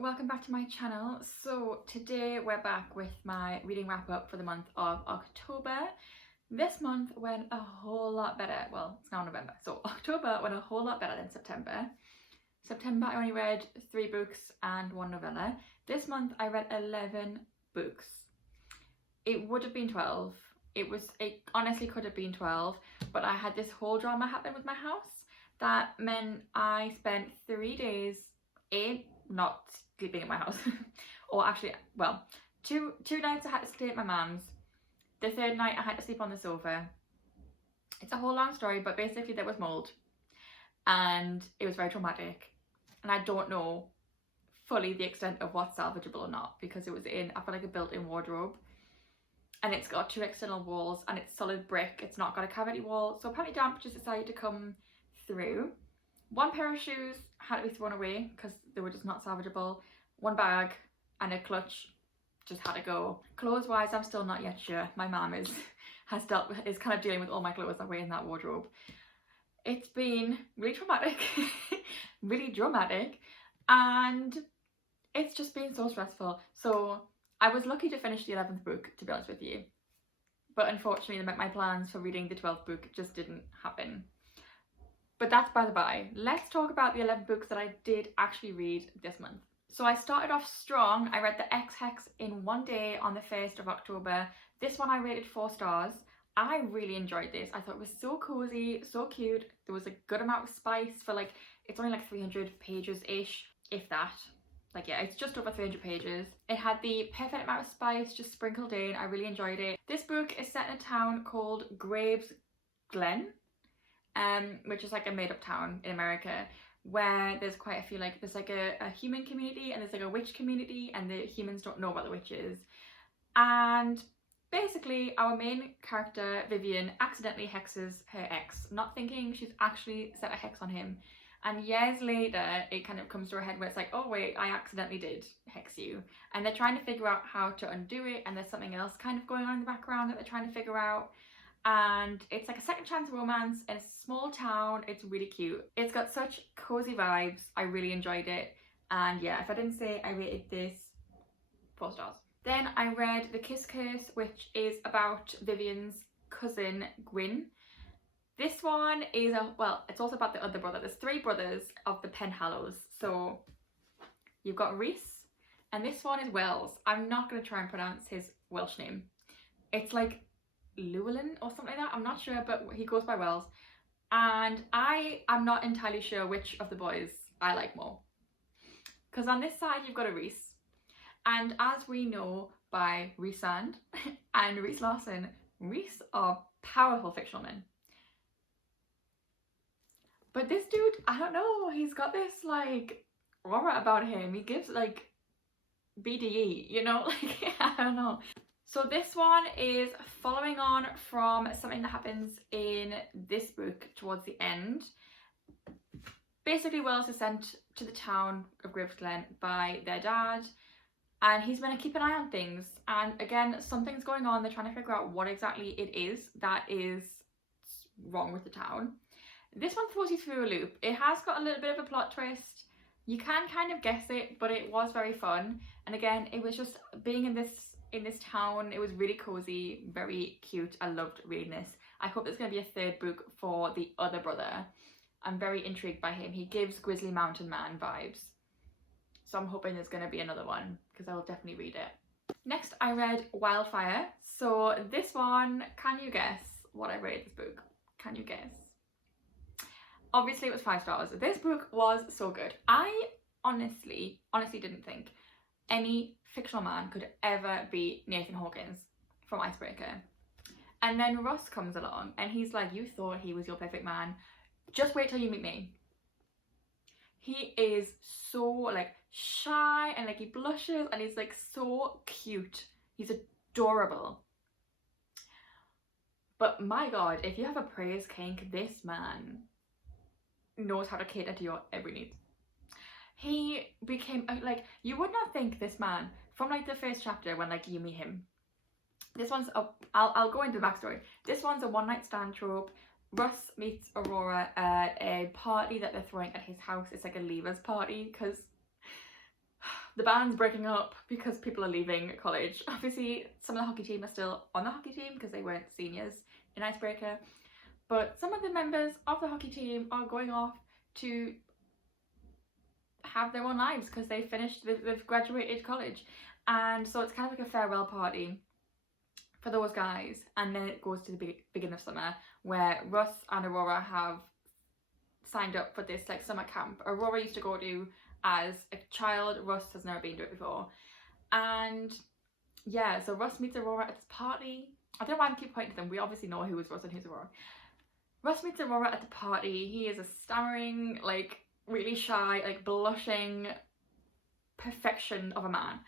welcome back to my channel. So today we're back with my reading wrap up for the month of October. This month went a whole lot better. Well, it's now November, so October went a whole lot better than September. September I only read 3 books and 1 novella. This month I read 11 books. It would have been 12. It honestly could have been 12, but I had this whole drama happen with my house that meant I spent 3 days not sleeping in my house. Or actually, well, two nights I had to stay at my mum's. The third night I had to sleep on the sofa. It's a whole long story, but basically there was mold and it was very traumatic, and I don't know fully the extent of what's salvageable or not, because it was in, I feel like, a built-in wardrobe, and it's got 2 external walls and it's solid brick. It's not got a cavity wall, so apparently damp just decided to come through. 1 pair of shoes had to be thrown away because they were just not salvageable. 1 bag and a clutch just had to go. Clothes wise, I'm still not yet sure. My mum is kind of dealing with all my clothes that were in that wardrobe. It's been really traumatic, really dramatic, and it's just been so stressful. So I was lucky to finish the 11th book, to be honest with you, but unfortunately my plans for reading the 12th book just didn't happen. But that's by the by. Let's talk about the 11 books that I did actually read this month. So I started off strong. I read The X-Hex in 1 day on the 1st of October. This one I rated 4 stars. I really enjoyed this. I thought it was so cozy, so cute. There was a good amount of spice for, like, it's only like 300 pages-ish, if that. Like, yeah, it's just over 300 pages. It had the perfect amount of spice just sprinkled in. I really enjoyed it. This book is set in a town called Graves Glen, which is like a made-up town in America, where there's quite a few, like, there's like a human community and there's like a witch community, and the humans don't know about the witches. And basically our main character, Vivian, accidentally hexes her ex, not thinking she's actually set a hex on him. And years later it kind of comes to her head where it's like, oh wait, I accidentally did hex you. And they're trying to figure out how to undo it, and there's something else kind of going on in the background that they're trying to figure out. And it's like a second chance romance in a small town. It's really cute. It's got such cozy vibes. I really enjoyed it. And yeah, if I didn't say, I rated this 4 stars. Then I read The Kiss Curse, which is about Vivian's cousin Gwyn. This one is it's also about the other brother. There's 3 brothers of the Penhallows. So you've got Rhys, and this one is Wells. I'm not going to try and pronounce his Welsh name. It's like Llewellyn or something like that, I'm not sure, but he goes by Wells. And I'm not entirely sure which of the boys I like more, because on this side you've got a Rhys, and as we know by Rhysand and Rhys Larson, Rhys are powerful fictional men. But this dude, I don't know, he's got this like aura about him. He gives like BDE, you know, like I don't know. So this one is following on from something that happens in this book towards the end. Basically, Wells is sent to the town of Graves Glen by their dad, and he's going to keep an eye on things. And again, something's going on. They're trying to figure out what exactly it is that is wrong with the town. This one throws you through a loop. It has got a little bit of a plot twist. You can kind of guess it, but it was very fun. And again, it was just being in this town. It was really cozy, very cute. I loved reading this. I hope there's going to be a 3rd book for the other brother. I'm very intrigued by him. He gives Grizzly Mountain Man vibes. So I'm hoping there's going to be another one, because I will definitely read it. Next, I read Wildfire. So this one, can you guess what I rated this book? Can you guess? Obviously it was 5 stars. This book was so good. I honestly didn't think any fictional man could ever be Nathan Hawkins from Icebreaker. And then Russ comes along and he's like, you thought he was your perfect man. Just wait till you meet me. He is so like shy and like he blushes and he's like so cute. He's adorable. But my god, if you have a praise kink, this man knows how to cater to your every need. He became like, you would not think this man from like the first chapter when like you meet him. This one's I'll go into the backstory. This one's a one-night stand trope. Russ meets Aurora at a party that they're throwing at his house. It's like a leavers party because the band's breaking up because people are leaving college. Obviously, some of the hockey team are still on the hockey team because they weren't seniors in Icebreaker. But some of the members of the hockey team are going off to have their own lives because they've graduated college. And so it's kind of like a farewell party for those guys. And then it goes to the beginning of summer where Russ and Aurora have signed up for this like summer camp Aurora used to go to as a child. Russ has never been to it before. And yeah, so Russ meets Aurora at this party. I don't know why I keep pointing to them. We obviously know who is Russ and who's Aurora. Russ meets Aurora at the party. He is a stammering, like really shy, like blushing perfection of a man.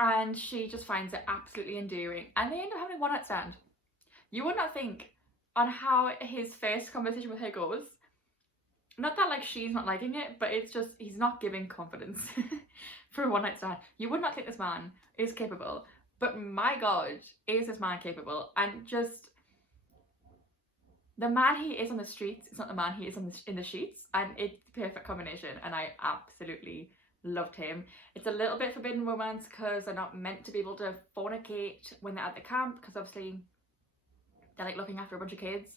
And she just finds it absolutely endearing. And they end up having a one-night stand. You would not think on how his first conversation with her goes. Not that like she's not liking it, but it's just he's not giving confidence for a one-night stand. You would not think this man is capable, but my God, is this man capable? And just the man he is on the streets is not the man he is in the sheets, and it's the perfect combination. And I absolutely loved him. It's a little bit forbidden romance because they're not meant to be able to fornicate when they're at the camp because obviously they're like looking after a bunch of kids.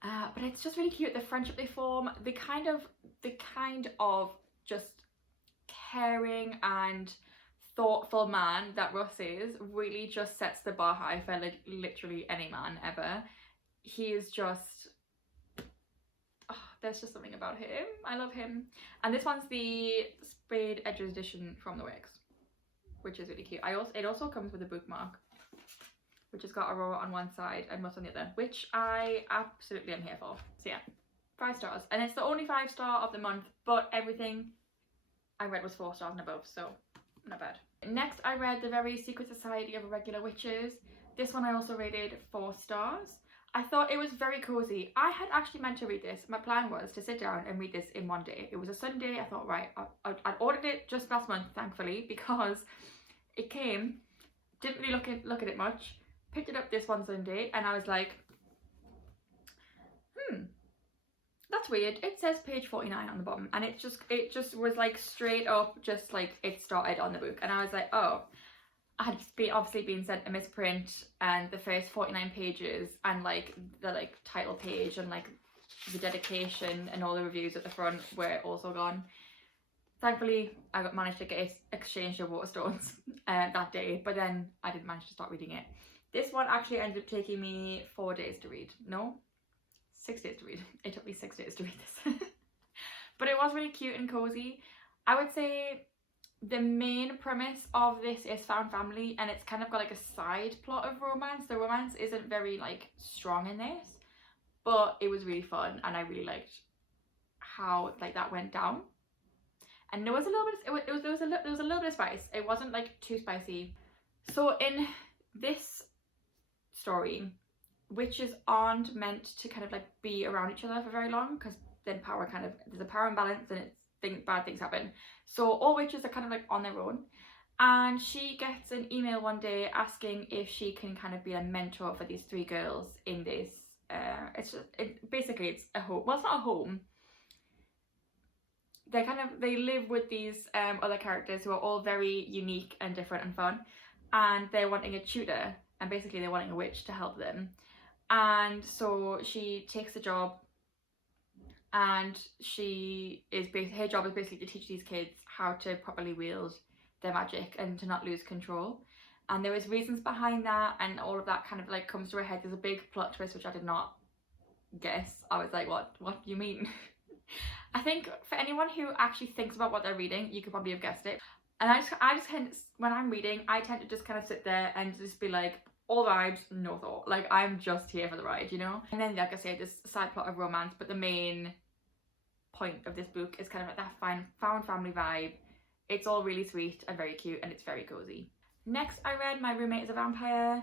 But it's just really cute, the friendship they form, the kind of just caring and thoughtful man that Russ is really just sets the bar high for like literally any man ever. He is just, there's just something about him. I love him. And this one's the Sprayed Edges edition from the Works, which is really cute. It also comes with a bookmark, which has got Aurora on one side and Russ on the other, which I absolutely am here for. So yeah, 5 stars. And it's the only 5-star of the month, but everything I read was 4 stars and above, so not bad. Next, I read The Very Secret Society of Irregular Witches. This one I also rated 4 stars. I thought it was very cozy. I had actually meant to read this. My plan was to sit down and read this in one day. It was a Sunday. I thought, right, I'd ordered it just last month, thankfully, because it came, didn't really look at it much. Picked it up this one Sunday and I was like, that's weird. It says page 49 on the bottom, and it just was like straight up, just like it started on the book, and I was like, oh, I had obviously been sent a misprint, and the first 49 pages and like the like title page and like the dedication and all the reviews at the front were also gone. Thankfully, I managed to get exchanged of Waterstones that day, but then I didn't manage to start reading it. This one actually ended up taking me 4 days to read. No, 6 days to read. It took me 6 days to read this. But it was really cute and cozy. I would say the main premise of this is found family, and it's kind of got like a side plot of romance. The romance isn't very like strong in this, but it was really fun, and I really liked how like that went down. And there was a little bit, there was a little bit of spice. It wasn't like too spicy. So in this story, witches aren't meant to kind of like be around each other for very long, because then there's a power imbalance and bad things happen. So all witches are kind of like on their own, and she gets an email one day asking if she can kind of be a mentor for these 3 girls in this basically it's a home. Well, it's not a home. They live with these other characters who are all very unique and different and fun, and they're wanting a tutor, and basically they're wanting a witch to help them. And so she takes the job, and her job is basically to teach these kids how to properly wield their magic and to not lose control. And there is reasons behind that, and all of that kind of like comes to a head. There's a big plot twist which I did not guess. I was like, what do you mean? I think for anyone who actually thinks about what they're reading, you could probably have guessed it. And I just kind of, when I'm reading, I tend to just kind of sit there and just be like, all vibes, no thought. Like, I'm just here for the ride, you know? And then, like I said, this side plot of romance, but the main point of this book is kind of like that found family vibe. It's all really sweet and very cute, and it's very cozy. Next, I read My Roommate is a Vampire.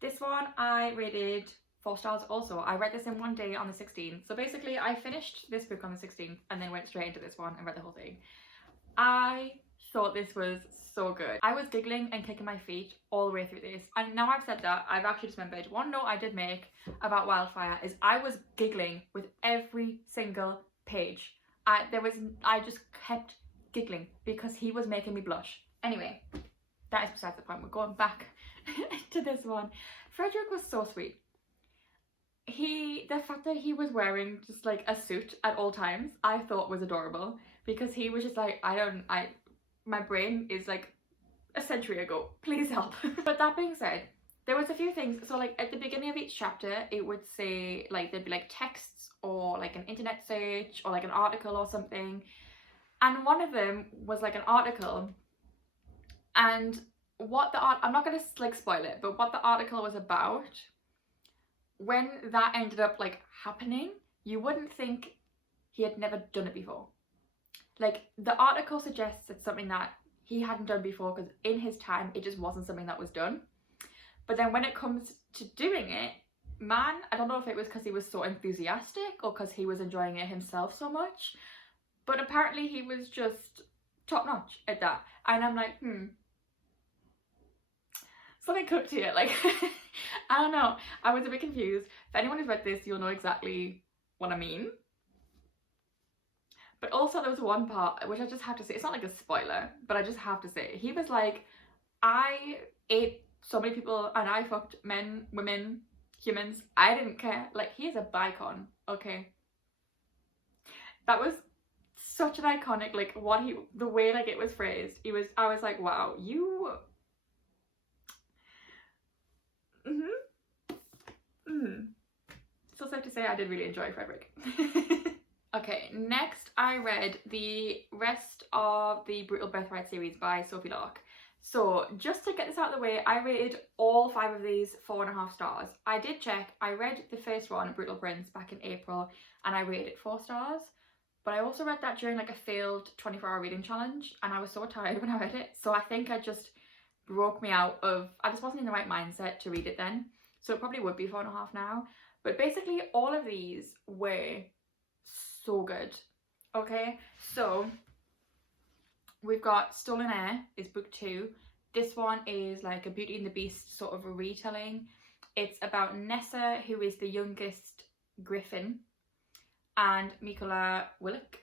This one I rated 4 stars also. I read this in one day on the 16th. So basically, I finished this book on the 16th and then went straight into this one and read the whole thing. I thought this was so good. I was giggling and kicking my feet all the way through this. And now I've said that, I've actually just remembered one note I did make about Wildfire is I was giggling with every single page. I just kept giggling because he was making me blush. Anyway, that is besides the point. We're going back to this one. Frederick was so sweet. The fact that he was wearing just like a suit at all times, I thought was adorable, because he was just like, my brain is like a century ago, please help. But that being said, there was a few things. So like at the beginning of each chapter, it would say like there'd be like texts or like an internet search or like an article or something. And one of them was like an article, and I'm not gonna like spoil it, but what the article was about, when that ended up like happening, you wouldn't think he had never done it before. Like the article suggests it's something that he hadn't done before, because in his time it just wasn't something that was done. But then when it comes to doing it, man, I don't know if it was because he was so enthusiastic or because he was enjoying it himself so much, but apparently he was just top notch at that. And I'm like, something cooked here, like I don't know, I was a bit confused. If anyone has read this, you'll know exactly what I mean. But also there was one part which I just have to say, it's not like a spoiler, but I just have to say, he was like, I ate so many people and I fucked men, women, humans, I didn't care. Like, he is a bicon, okay? That was such an iconic, like, the way like it was phrased, I was like, wow, you so safe to say I did really enjoy Frederick. Okay, next I read the rest of the Brutal Birthright series by Sophie Lark. So just to get this out of the way, I rated all 5 of these 4.5 stars. I did check, I read the first one, Brutal Prince, back in April, and I rated it 4 stars. But I also read that during like a failed 24-hour reading challenge, and I was so tired when I read it. So I think I just broke me out of, I just wasn't in the right mindset to read it then. So it probably would be 4.5 now. But basically all of these were so good. Okay, so we've got Stallin Air is book 2. This one is like a Beauty and the Beast sort of a retelling. It's about Nessa, who is the youngest Griffin, and Mikola Wilk,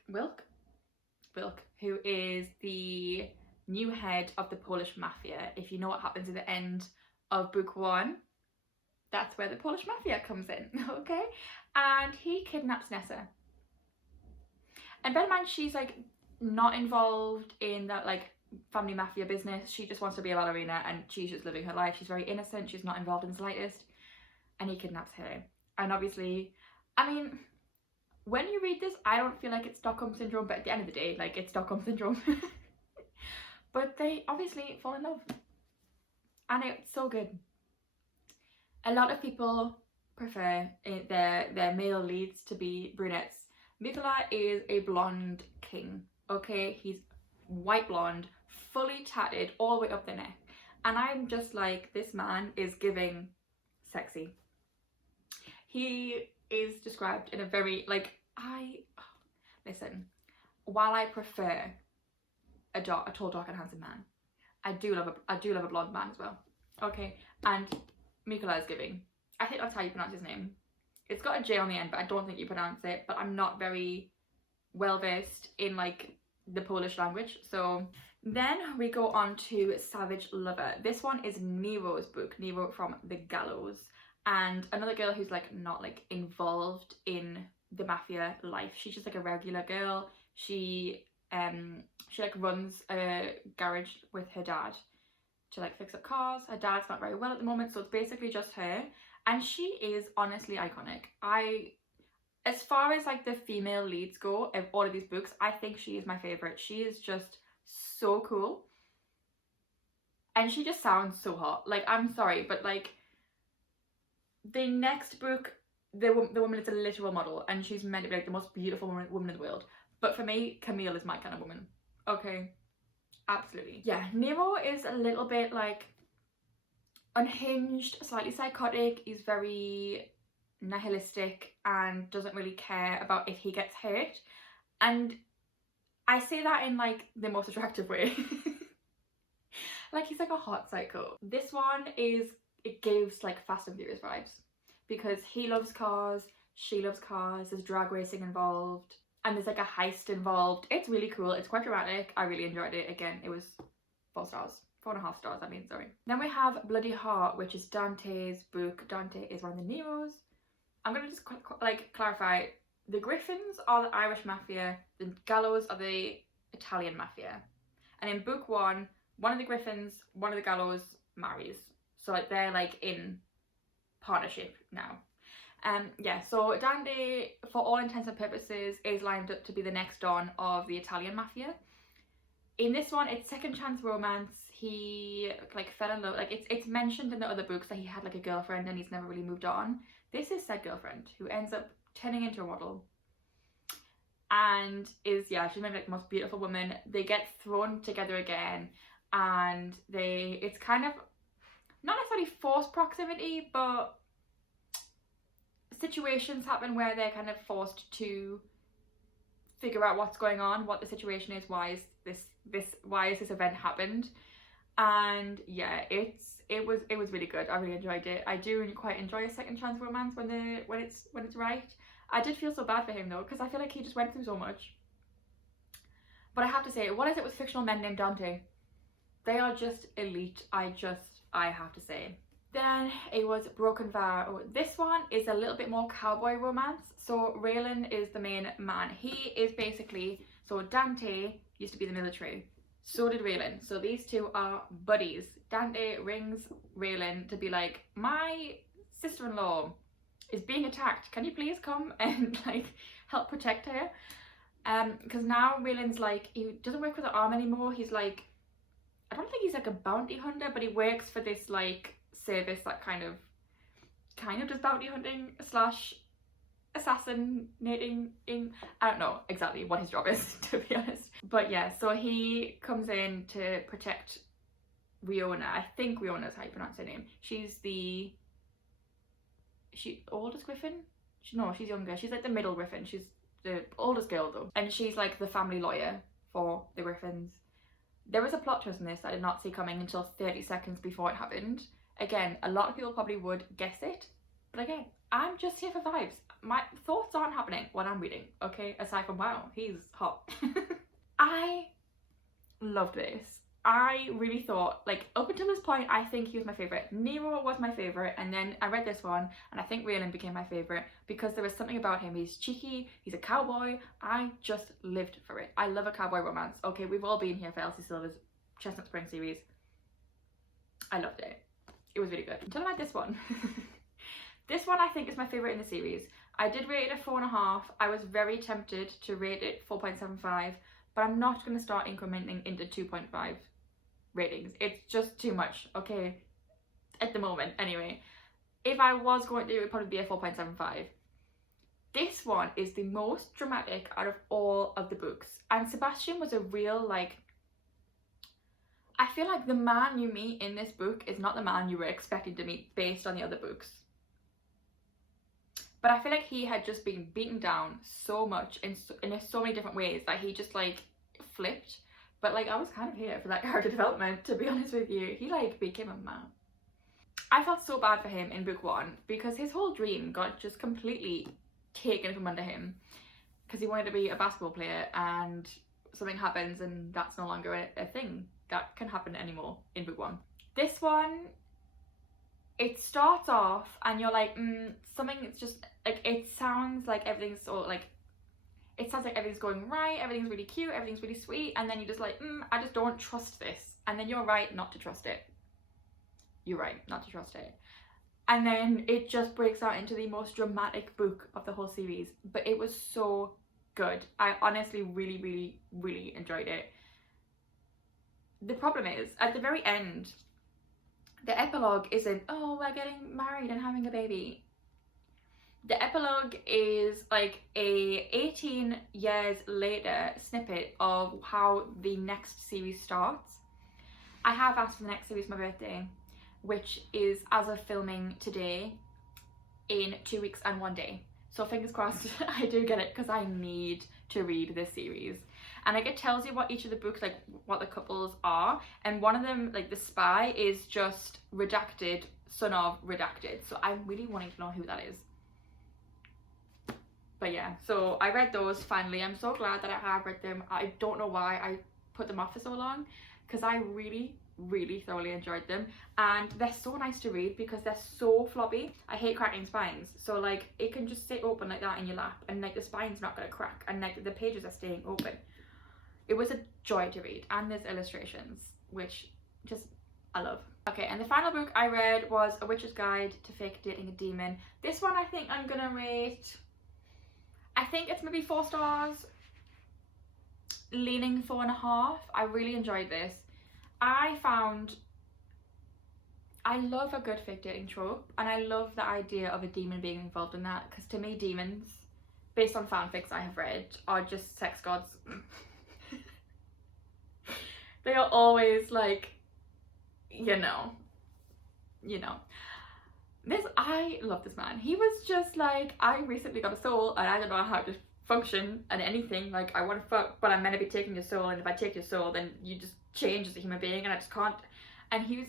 who is the new head of the Polish mafia. If you know what happens at the end of book 1, that's where the Polish mafia comes in, okay? And he kidnaps Nessa. And bear in mind, she's like not involved in that like family mafia business. She just wants to be a ballerina and she's just living her life. She's very innocent, she's not involved in the slightest. And he kidnaps her. And obviously, I mean, when you read this, I don't feel like it's Stockholm Syndrome, but at the end of the day, like, it's Stockholm Syndrome. But they obviously fall in love. And it's so good. A lot of people prefer their male leads to be brunettes. Mikola is a blonde king, okay? He's white blonde, fully tatted all the way up the neck. And I'm just like, this man is giving sexy. He is described in a very, like, listen, while I prefer a tall, dark and handsome man, I do love a blonde man as well, okay? And Mikola is giving. I think that's how you pronounce his name. It's got a J on the end, but I don't think you pronounce it, but I'm not very well versed in like the Polish language. So then we go on to Savage Lover. This one is Nero's book, Nero from the Gallows, and another girl who's like not like involved in the mafia life. She's just like a regular girl. She like runs a garage with her dad to like fix up cars. Her dad's not very well at the moment, so it's basically just her. And she is honestly iconic. As far as like the female leads go of all of these books, I think she is my favourite. She is just so cool. And she just sounds so hot. Like, I'm sorry, but like the next book, the woman is a literal model and she's meant to be like the most beautiful woman in the world. But for me, Camille is my kind of woman. Okay, absolutely. Yeah, Nero is a little bit like unhinged, slightly psychotic. He's very nihilistic and doesn't really care about if he gets hurt. And I say that in like the most attractive way. Like, he's like a hot psycho. This one it gives like Fast and Furious vibes because he loves cars, she loves cars, there's drag racing involved. and there's like a heist involved. It's really cool. It's quite dramatic. I really enjoyed it. Again, it was 4 stars. 4.5 stars, I mean, sorry. Then we have Bloody Heart, which is Dante's book. Dante is one of the Neros. I'm going to just like clarify. The Griffins are the Irish mafia. The Gallows are the Italian mafia. And in book one of the Griffins, one of the Gallows marries. So like they're like in partnership now. Yeah, so Dante, for all intents and purposes, is lined up to be the next Don of the Italian mafia. In this one, it's second chance romance. He like fell in love. Like it's mentioned in the other books that he had like a girlfriend and he's never really moved on. This is said girlfriend who ends up turning into a model. And is, yeah, she's maybe like the most beautiful woman. They get thrown together again, and it's kind of not necessarily forced proximity, but situations happen where they're kind of forced to figure out what's going on, what the situation is, why is this event happened. And yeah, it was really good. I really enjoyed it. I do quite enjoy a second chance romance when it's right. I did feel so bad for him though, because I feel like he just went through so much. But I have to say, what is it with fictional men named Dante? They are just elite. I have to say. Then it was Broken Vow. This one is a little bit more cowboy romance. So Raylan is the main man. He is basically, so Dante used to be in the military. So did Raylan. So these two are buddies. Dante rings Raylan to be like, my sister-in-law is being attacked. Can you please come and like help protect her? Because now Raylan's like, he doesn't work for the army anymore. He's like, I don't think he's like a bounty hunter, but he works for this like service that kind of does bounty hunting / assassinating in, I don't know exactly what his job is, to be honest. But yeah, so he comes in to protect Riona. I think Riona's how you pronounce her name. She's the oldest Griffin? She's younger. She's like the middle Griffin. She's the oldest girl though. And she's like the family lawyer for the Griffins. There was a plot twist in this that I did not see coming until 30 seconds before it happened. Again, a lot of people probably would guess it. But again, I'm just here for vibes. My thoughts aren't happening when I'm reading, okay? Aside from, wow, he's hot. I loved this. I really thought, like, up until this point, I think he was my favourite. Nero was my favourite, and then I read this one, and I think Raylan became my favourite because there was something about him. He's cheeky, he's a cowboy. I just lived for it. I love a cowboy romance. Okay, we've all been here for Elsie Silver's Chestnut Spring series. I loved it. It was really good. Until I read this one. This one I think is my favourite in the series. I did rate it a 4.5. I was very tempted to rate it 4.75, but I'm not going to start incrementing into 2.5 ratings. It's just too much, okay? At the moment, anyway. If I was going to, it would probably be a 4.75. This one is the most dramatic out of all of the books. And Sebastian was a real, like, I feel like the man you meet in this book is not the man you were expecting to meet based on the other books. But I feel like he had just been beaten down so much in so many different ways that he just like flipped. But like I was kind of here for that character development, to be honest with you. He like became a man. I felt so bad for him in book one because his whole dream got just completely taken from under him because he wanted to be a basketball player and something happens and that's no longer a thing that can happen anymore in book one. This one, it starts off and you're like, something, it's just like, it sounds like everything's all like, it sounds like everything's going right, everything's really cute, everything's really sweet, and then you're just like, I just don't trust this. And then you're right not to trust it. You're right not to trust it. And then it just breaks out into the most dramatic book of the whole series. But it was so good. I honestly really, really, really enjoyed it. The problem is, at the very end, the epilogue isn't, oh, we're getting married and having a baby. The epilogue is like a 18 years later snippet of how the next series starts. I have asked for the next series for my birthday, which is as of filming today in 2 weeks and 1 day. So fingers crossed I do get it because I need to read this series. And like it tells you what each of the books, like what the couples are, and one of them, like the spy, is just redacted, son of redacted. So I'm really wanting to know who that is. But yeah, so I read those finally. I'm so glad that I have read them. I don't know why I put them off for so long, because I really, really thoroughly enjoyed them, and they're so nice to read because they're so floppy. I hate cracking spines, so like it can just sit open like that in your lap, and like the spine's not gonna crack, and like the pages are staying open. It was a joy to read, and there's illustrations, which just I love. Okay, and the final book I read was A Witch's Guide to Fake Dating a Demon. This one I think I'm gonna rate, I think it's maybe 4 stars, leaning 4.5. I really enjoyed this. I love a good fake dating trope, and I love the idea of a demon being involved in that, because to me demons, based on fanfics I have read, are just sex gods. They are always like, you know. This, I love this man. He was just like, I recently got a soul and I don't know how to function and anything. Like, I want to fuck, but I'm meant to be taking your soul, and if I take your soul, then you just change as a human being, and I just can't. And he's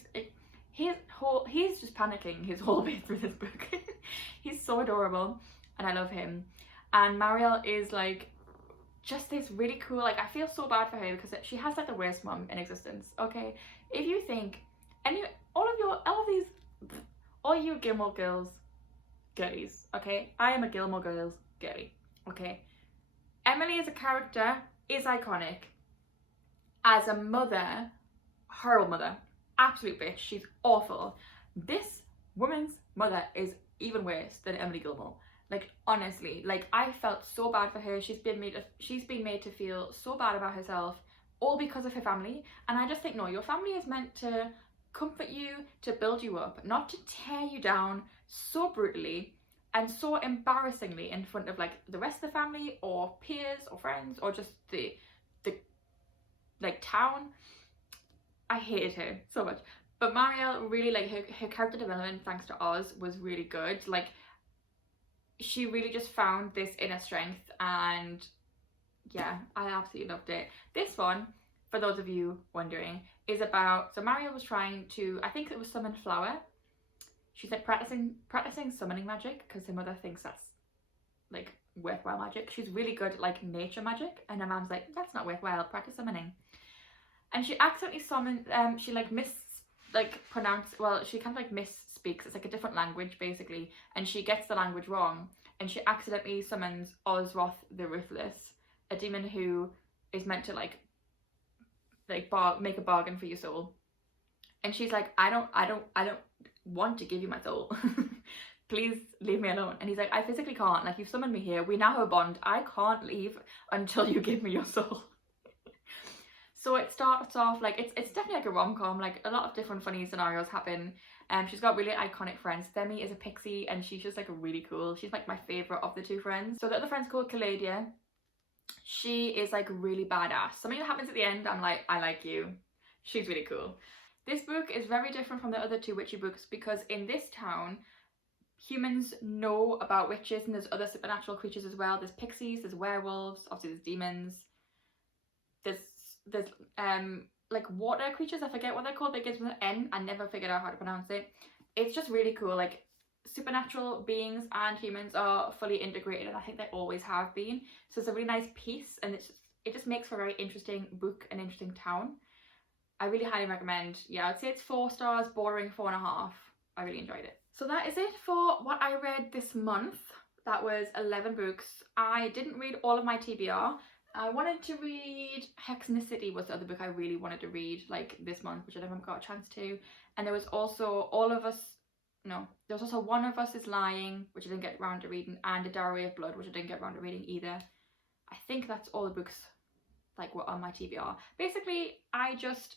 just panicking his whole way through this book. He's so adorable, and I love him. And Marielle is like just this really cool, like, I feel so bad for her because she has like the worst mum in existence. Okay, if you think all you Gilmore Girls girlies, okay, I am a Gilmore Girls girlie, okay. Emily as a character is iconic. As a mother, horrible mother, absolute bitch, she's awful. This woman's mother is even worse than Emily Gilmore. Like, honestly, like, I felt so bad for her. She's been made to feel so bad about herself, all because of her family. And I just think, no, your family is meant to comfort you, to build you up, not to tear you down so brutally and so embarrassingly in front of like the rest of the family or peers or friends or just the like town. I hated her so much. But Marielle really, like, her character development, thanks to Oz, was really good. Like, she really just found this inner strength, and yeah, I absolutely loved it. This one, for those of you wondering, is about, so Marielle was trying to, I think it was summon Flower. She's like practicing summoning magic because her mother thinks that's like worthwhile magic. She's really good at like nature magic, and her mom's like, that's not worthwhile, practice summoning. And she accidentally summoned, she like she kind of like misspeaks. It's like a different language basically, and she gets the language wrong, and she accidentally summons Ozroth the Ruthless, a demon who is meant to like make a bargain for your soul. And she's like, I don't want to give you my soul. Please leave me alone. And he's like, I physically can't. Like, you've summoned me here. We now have a bond. I can't leave until you give me your soul. So it starts off like, it's definitely like a rom-com. Like, a lot of different funny scenarios happen. She's got really iconic friends. Femi is a pixie, and she's just like really cool. She's like my favourite of the two friends. So the other friend's called Caladia. She is like really badass. Something that happens at the end, I'm like, I like you. She's really cool. This book is very different from the other two witchy books because in this town, humans know about witches, and there's other supernatural creatures as well. There's pixies, there's werewolves, obviously there's demons. There's like water creatures, I forget what they're called, that begins with an N. I never figured out how to pronounce it. It's just really cool. Like, supernatural beings and humans are fully integrated, and I think they always have been. So it's a really nice piece, and it just makes for a very interesting book, an interesting town. I really highly recommend. Yeah, I'd say it's 4 stars, bordering 4.5. I really enjoyed it. So that is it for what I read this month. That was 11 books. I didn't read all of my TBR. I wanted to read Hexnicity, was the other book I really wanted to read like this month, which I never got a chance to. And there was also there was also One of Us is Lying, which I didn't get around to reading, and A Dowry of Blood, which I didn't get around to reading either. I think that's all the books like were on my TBR. Basically, I just,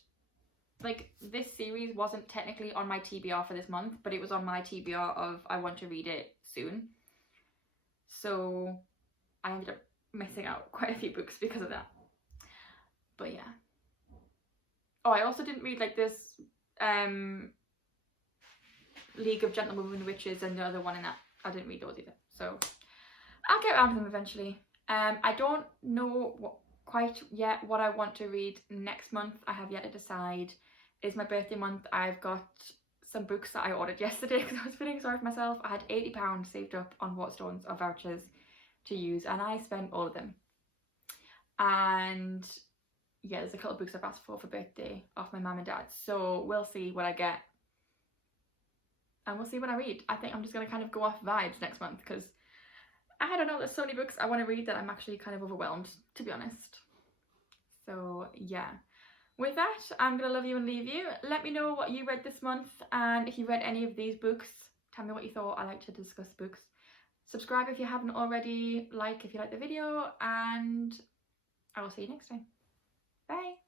like, this series wasn't technically on my TBR for this month, but it was on my TBR of I want to read it soon. So I ended up missing out quite a few books because of that. But yeah. Oh, I also didn't read like this League of Gentlewomen Witches and the other one in that. I didn't read those either. So I'll get around to them eventually. I don't know quite yet what I want to read next month. I have yet to decide. It's my birthday month. I've got some books that I ordered yesterday because I was feeling sorry for myself. I had £80 saved up on Waterstones or vouchers, to use, and I spent all of them. And yeah, there's a couple of books I've asked for birthday off my mum and dad, so we'll see what I get and we'll see what I read. I think I'm just going to kind of go off vibes next month, because I don't know, there's so many books I want to read that I'm actually kind of overwhelmed, to be honest. So yeah, with that, I'm going to love you and leave you. Let me know what you read this month, and if you read any of these books, tell me what you thought. I like to discuss books. Subscribe if you haven't already, like if you like the video, and I will see you next time. Bye!